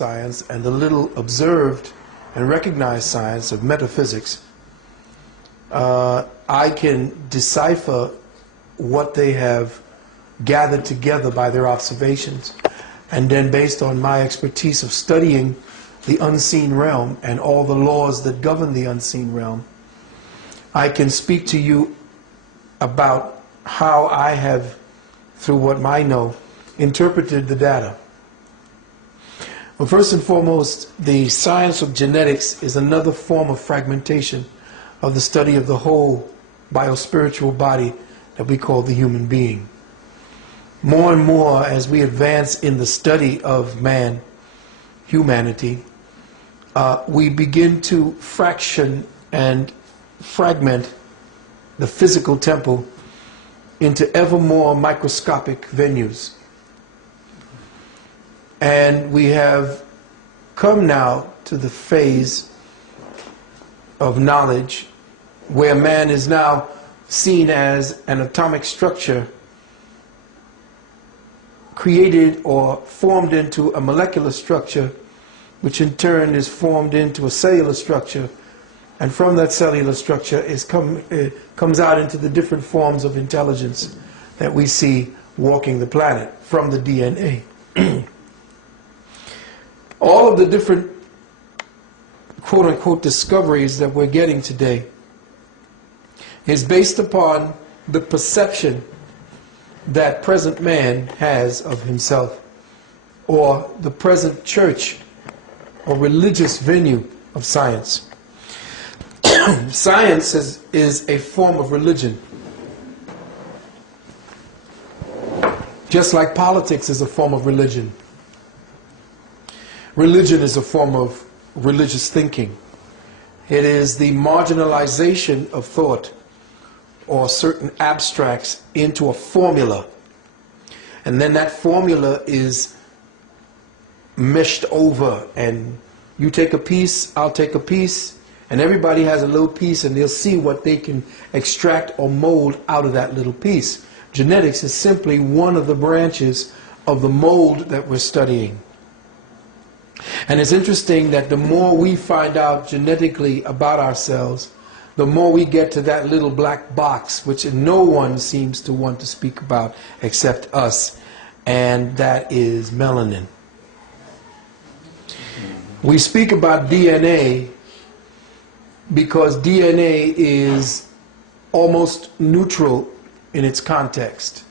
science and the little observed and recognized science of metaphysics, I can decipher what they have gathered together by their observations, and then based on my expertise of studying the unseen realm and all the laws that govern the unseen realm, I can speak to you about how I have, through what I know, interpreted the data. Well, first and foremost, the science of genetics is another form of fragmentation of the study of the whole biospiritual body that we call the human being. More and more, as we advance in the study of man, humanity, we begin to fraction and fragment the physical temple into ever more microscopic venues. And we have come now to the phase of knowledge where man is now seen as an atomic structure created or formed into a molecular structure, which in turn is formed into a cellular structure, and from that cellular structure comes out into the different forms of intelligence that we see walking the planet from the DNA. All of the different quote-unquote discoveries that we're getting today is based upon the perception that present man has of himself, or the present church or religious venue of science. Science is a form of religion. Just like politics is a form of religion. Religion is a form of religious thinking. It is the marginalization of thought or certain abstracts into a formula. And then that formula is meshed over, and you take a piece, I'll take a piece, and everybody has a little piece, and they'll see what they can extract or mold out of that little piece. Genetics is simply one of the branches of the mold that we're studying. And it's interesting that the more we find out genetically about ourselves, the more we get to that little black box, which no one seems to want to speak about except us, and that is melanin. We speak about DNA because DNA is almost neutral in its context.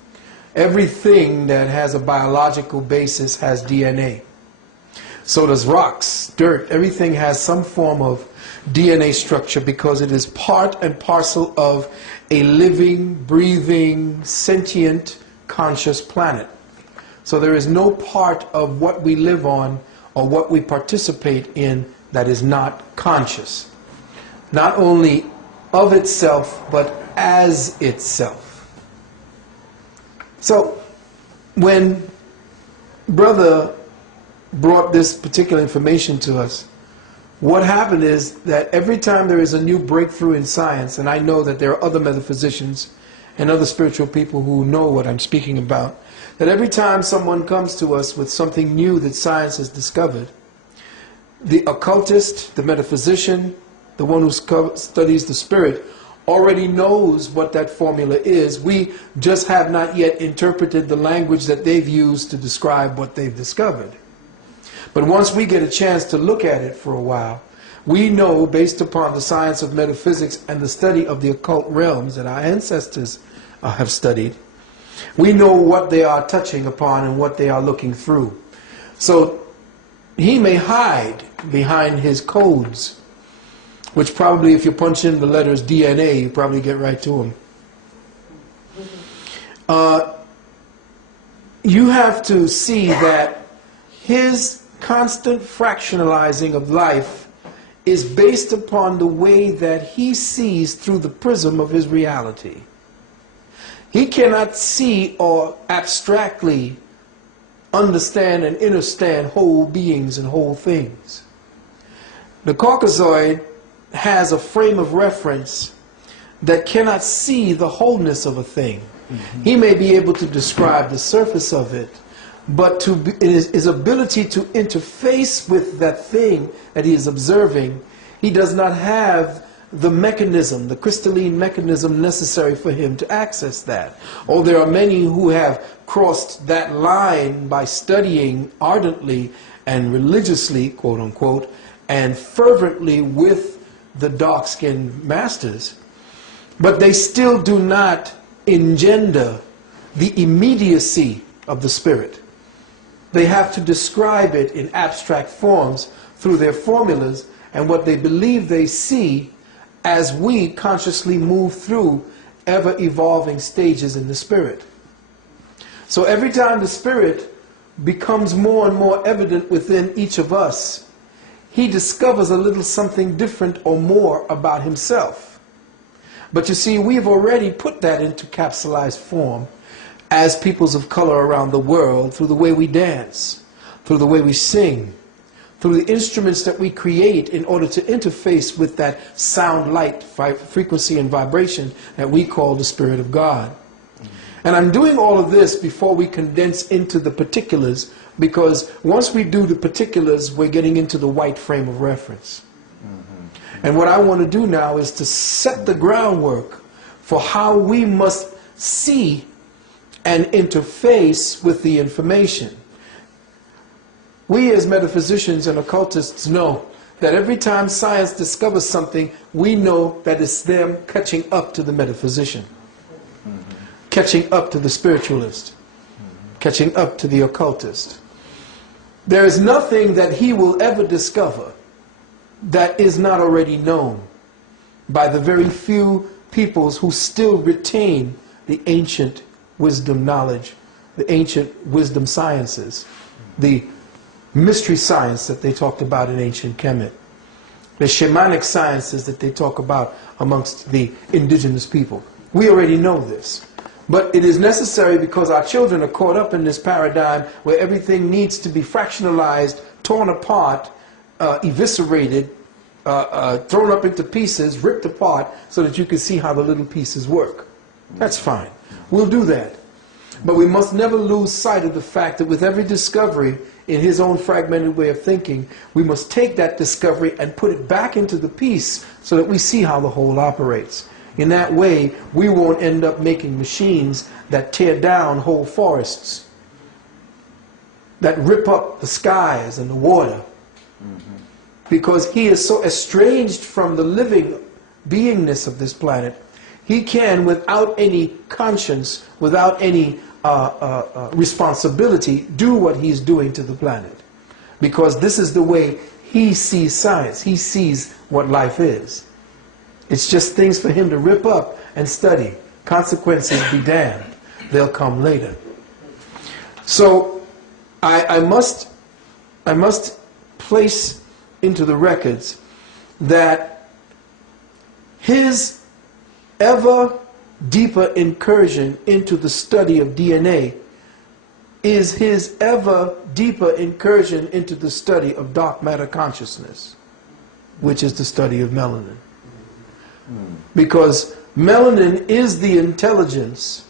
Everything that has a biological basis has DNA. So does rocks, dirt, everything has some form of DNA structure because it is part and parcel of a living, breathing, sentient, conscious planet. So there is no part of what we live on or what we participate in that is not conscious. Not only of itself, but as itself. So when Brother brought this particular information to us, what happened is that every time there is a new breakthrough in science, and I know that there are other metaphysicians and other spiritual people who know what I'm speaking about, that every time someone comes to us with something new that science has discovered, the occultist, the metaphysician, the one who studies the spirit, already knows what that formula is. We just have not yet interpreted the language that they've used to describe what they've discovered. But once we get a chance to look at it for a while, we know, based upon the science of metaphysics and the study of the occult realms that our ancestors have studied, we know what they are touching upon and what they are looking through. So he may hide behind his codes, which probably, if you punch in the letters DNA, you probably get right to them. You have to see that his constant fractionalizing of life is based upon the way that he sees through the prism of his reality. He cannot see or abstractly understand and understand whole beings and whole things. The Caucasoid has a frame of reference that cannot see the wholeness of a thing. He may be able to describe the surface of it, but his ability to interface with that thing that he is observing, he does not have the mechanism, the crystalline mechanism necessary for him to access that. Oh, there are many who have crossed that line by studying ardently and religiously, quote unquote, and fervently with the dark-skinned masters, but they still do not engender the immediacy of the spirit. They have to describe it in abstract forms through their formulas and what they believe they see as we consciously move through ever-evolving stages in the spirit. So every time the spirit becomes more and more evident within each of us, he discovers a little something different or more about himself. But you see, we've already put that into capsulized form as peoples of color around the world through the way we dance, through the way we sing, through the instruments that we create in order to interface with that sound, light, frequency, and vibration that we call the Spirit of God. And I'm doing all of this before we condense into the particulars, because once we do the particulars, we're getting into the white frame of reference. And what I want to do now is to set the groundwork for how we must see and interface with the information. We as metaphysicians and occultists know that every time science discovers something, we know that it's them catching up to the metaphysician, catching up to the spiritualist, catching up to the occultist. There is nothing that he will ever discover that is not already known by the very few peoples who still retain the ancient wisdom knowledge, the ancient wisdom sciences, the mystery science that they talked about in ancient Kemet, the shamanic sciences that they talk about amongst the indigenous people. We already know this. But it is necessary because our children are caught up in this paradigm where everything needs to be fractionalized, torn apart, eviscerated, thrown up into pieces, ripped apart, so that you can see how the little pieces work. That's fine. We'll do that. But we must never lose sight of the fact that with every discovery in his own fragmented way of thinking, we must take that discovery and put it back into the piece so that we see how the whole operates. In that way, we won't end up making machines that tear down whole forests, that rip up the skies and the water. Because he is so estranged from the living beingness of this planet, he can, without any conscience, without any responsibility, do what he's doing to the planet. Because this is the way he sees science. He sees what life is. It's just things for him to rip up and study. Consequences be damned. They'll come later. So I must place into the records that his ever deeper incursion into the study of DNA is his ever deeper incursion into the study of dark matter consciousness, which is the study of melanin. Because melanin is the intelligence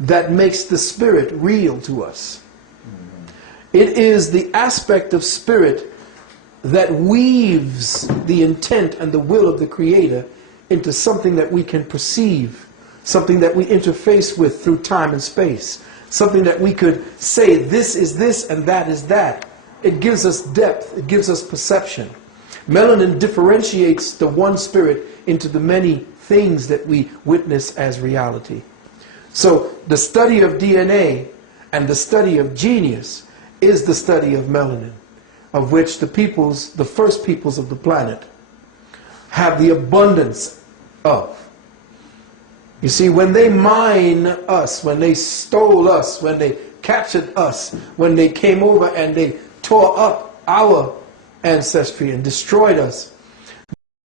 that makes the spirit real to us. It is the aspect of spirit that weaves the intent and the will of the Creator into something that we can perceive, something that we interface with through time and space, something that we could say, this is this and that is that. It gives us depth, it gives us perception. Melanin differentiates the one spirit into the many things that we witness as reality. So the study of DNA and the study of genius is the study of melanin, of which the first peoples of the planet have the abundance of. You see, when they mine us, when they stole us, when they captured us, when they came over and they tore up our ancestry and destroyed us,